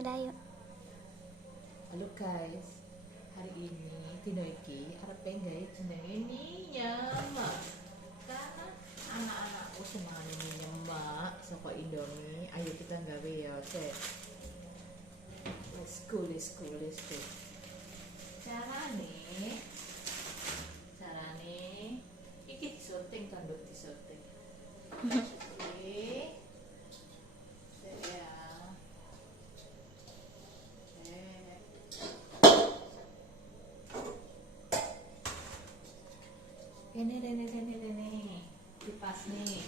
Udah yuk. Halo guys, hari ini dino iki arep gawe jenenge mie nyemek. Karena anak-anakku senengane mie nyemek saka Indomie. Ayo kita gawe ya, Cek. Let's go. Carane iki disunting to, Nduk, disunting. Oke. Ini kipas nih.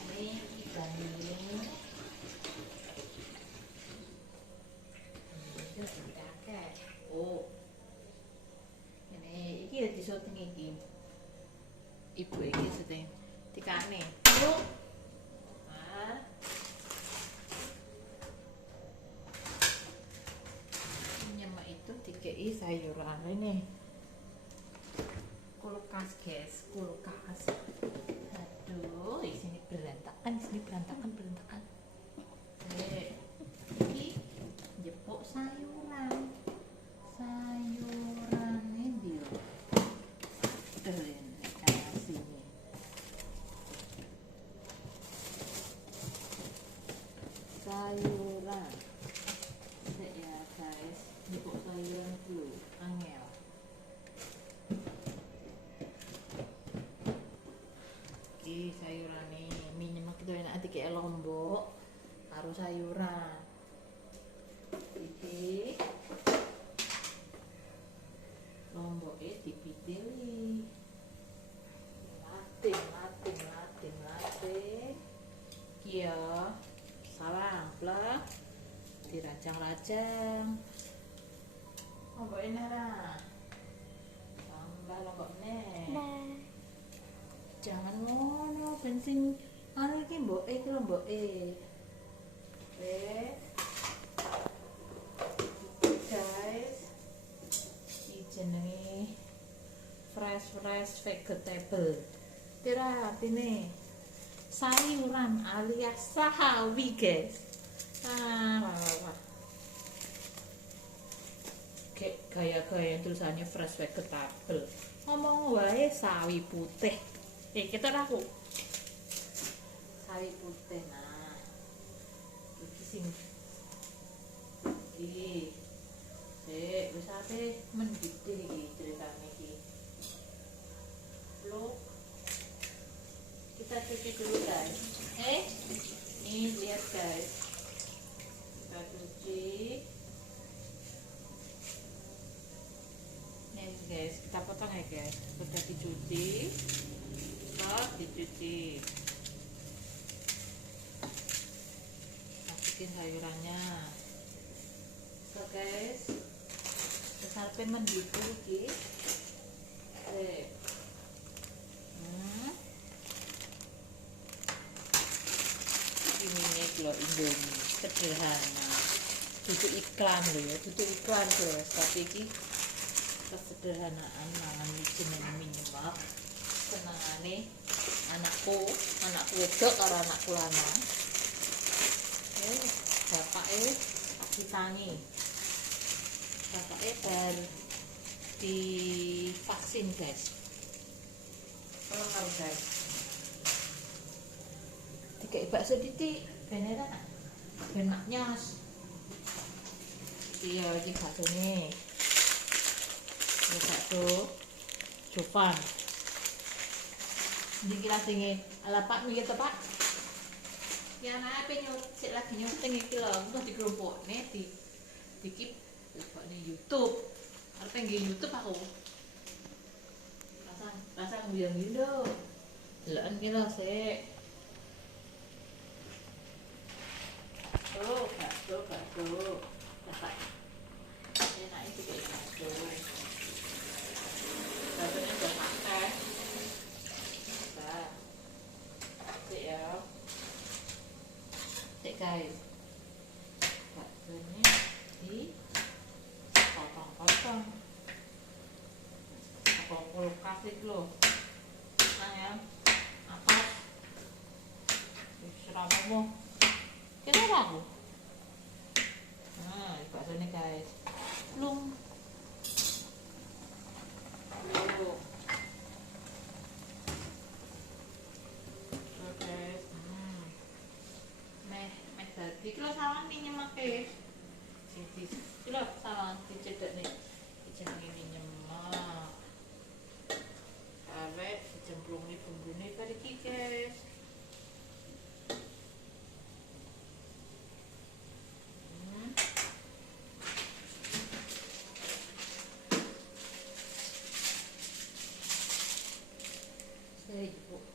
Ini ikan ini. Oh, ini ya disyuting iki. Ibu iki syuting dikane. Yuk. Nyemek itu dikei sayuran ini. Kulkas guys, kulkas. Aduh, di sini berantakan. Ini jepuk sayuran ini dia. Kayak sini. Sayuran. Ya guys, jepuk sayuran dulu, angel. Sayuran nih minyak itu enak kayak lombok harus sayuran iki lombok dipitili latih kia salang plak dirajang-rajang lombok ini lah tambah lombok nih. Jangan ngono, bensin anu iki mboke iki lho mboke. Guys, iki jenenge fresh vegetable. Kira artine sayuran alias sahawi, guys. Wah. Kayak gaya-gaya tulisannya fresh vegetable. Ngomong wae sawi putih. Kita aku sawi putih iki sing iki wis ape mendidih iki ceritane iki lo kita cuci dulu guys ini lihat guys kita cuci nih guys kita potong ya guys sudah dicuci masukin sayurannya so guys sampai mendidih iki ini nih kalau Indomie sederhana duduk iklan loh ya guys tapi ini kesederhanaan mangan jenenge mie nyemek senengane anakku wedok karo anakku lanang bapake ditangi bapake bar divaksin guys karo guys dikei bakso titik beneran ben mak nyos iya iki bakso nih bakso Jovan. Hindi kira tingin. Ala pak, mikir to pak. Yan na apa nyo, sila lagi nyo tingin kilo. Untuk di kelompok nih di keep nih YouTube. Apa pengen YouTube aku. Pasang bilang gitu. Jelaan kilo sih. Bakso. Dapat. Enak itu kayak bakso. Baksonya udah pakai. Guys, baksonya dipotong-potong kulkas itu loh ya apa seramamu kenapa aku bakso nih guys. Lung. Guys. Meh dadi iki lho sawang ning nyemake. Iki lho sawang dicedhek nih. Jenenge nyemak. Awet dicemplungi bumbune bar iki guys.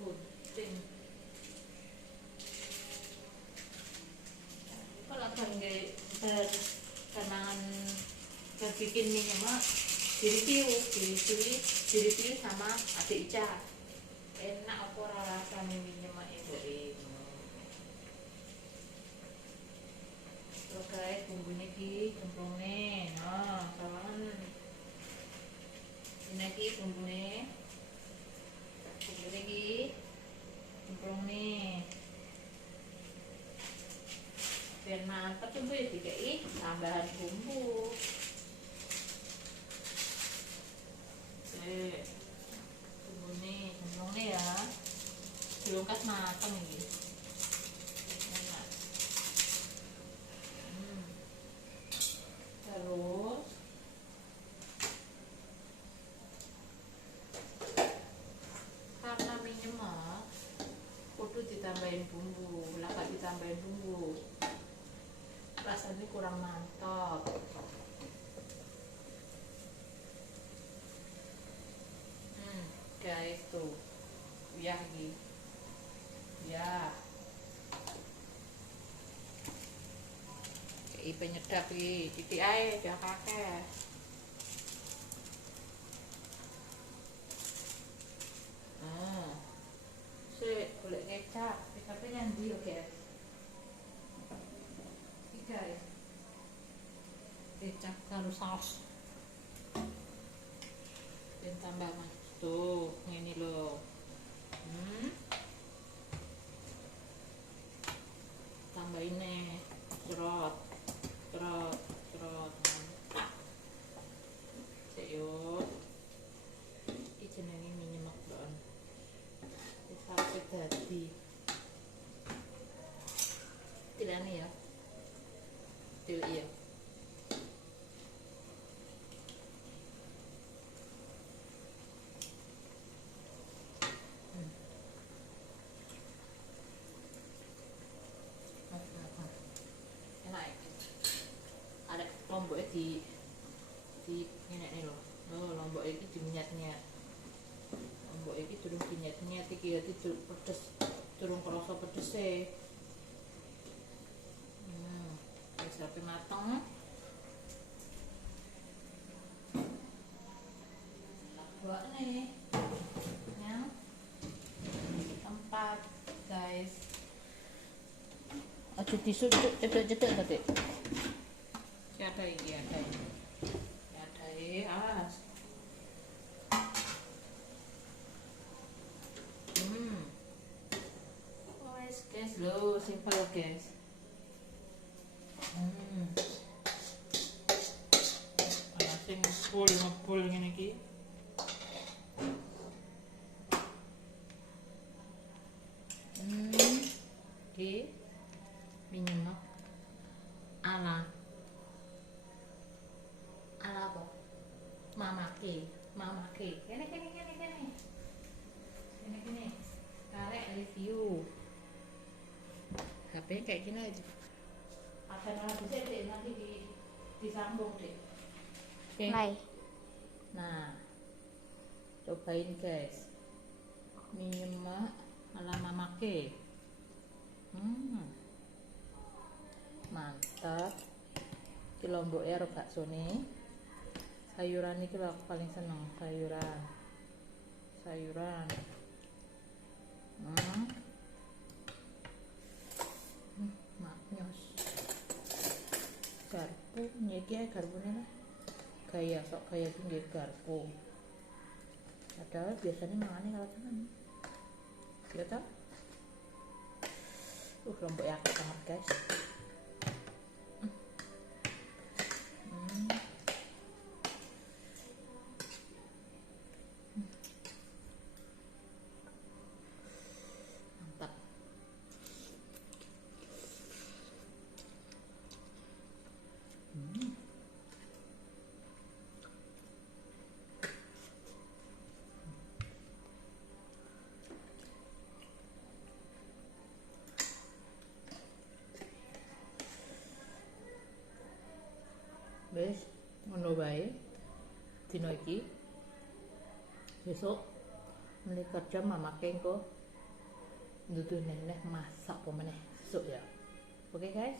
Kunting. Kalau kan kenangan bikin mie nyemak, diri sama adik Ica. Enak apa ora rasane mie nyemak itu. Terus guys, bumbune iki cemplungne. Nah, sawangan. Ini iki bumbune. Lagi cemplung nih biar mantap coba ya dikai tambahan bumbu bumbu nih cemplung nih ya dilungkas matang nih enak. Terus karena mie nyemak kudu ditambahin bumbu, lah gak ditambahin bumbu rasanya kurang mantap. Guys tuh ya gitu ya kayak penyedap iki titik ae udah kakek. Boleh kecap, kecapnya yang di oke. Ini guys, kecap karo saus. Dan tambah mas tuh, ini loh. Tambah ini, cerot, mantap. Yuk, ini jenenge mie nyemak doang. Sampai tadi tidak nih ya tidak iya enak ya. Ada lomboknya di ini nih loh lombok ini diminyak-minyak lombok ini turun minyak-minyak iki ya pedes turun kerasa pedese wis sampai mateng buat nih yang tempat guys aduh disuduk cedek-cedek tadi ada ini guys lo simple guys sing full ngene iki iki mie nyemak ala apa mamake kene karek review HP kayak gini aja ada nama bisa deh nanti disambung deh okay. Nah cobain guys mie nyemak ala mamake mantap iki lombok ya karo baksone sayuran iki lho aku paling seneng sayuran maknyos garpu nyeki ae garpune lah gaya tinggi garpu padahal biasanya mangane kalau tenan ya tau lombok ya banget guys dino iki. Besok mulai kerja mama kengko dudu nenek masak apa meneh sesuk ya. Oke guys.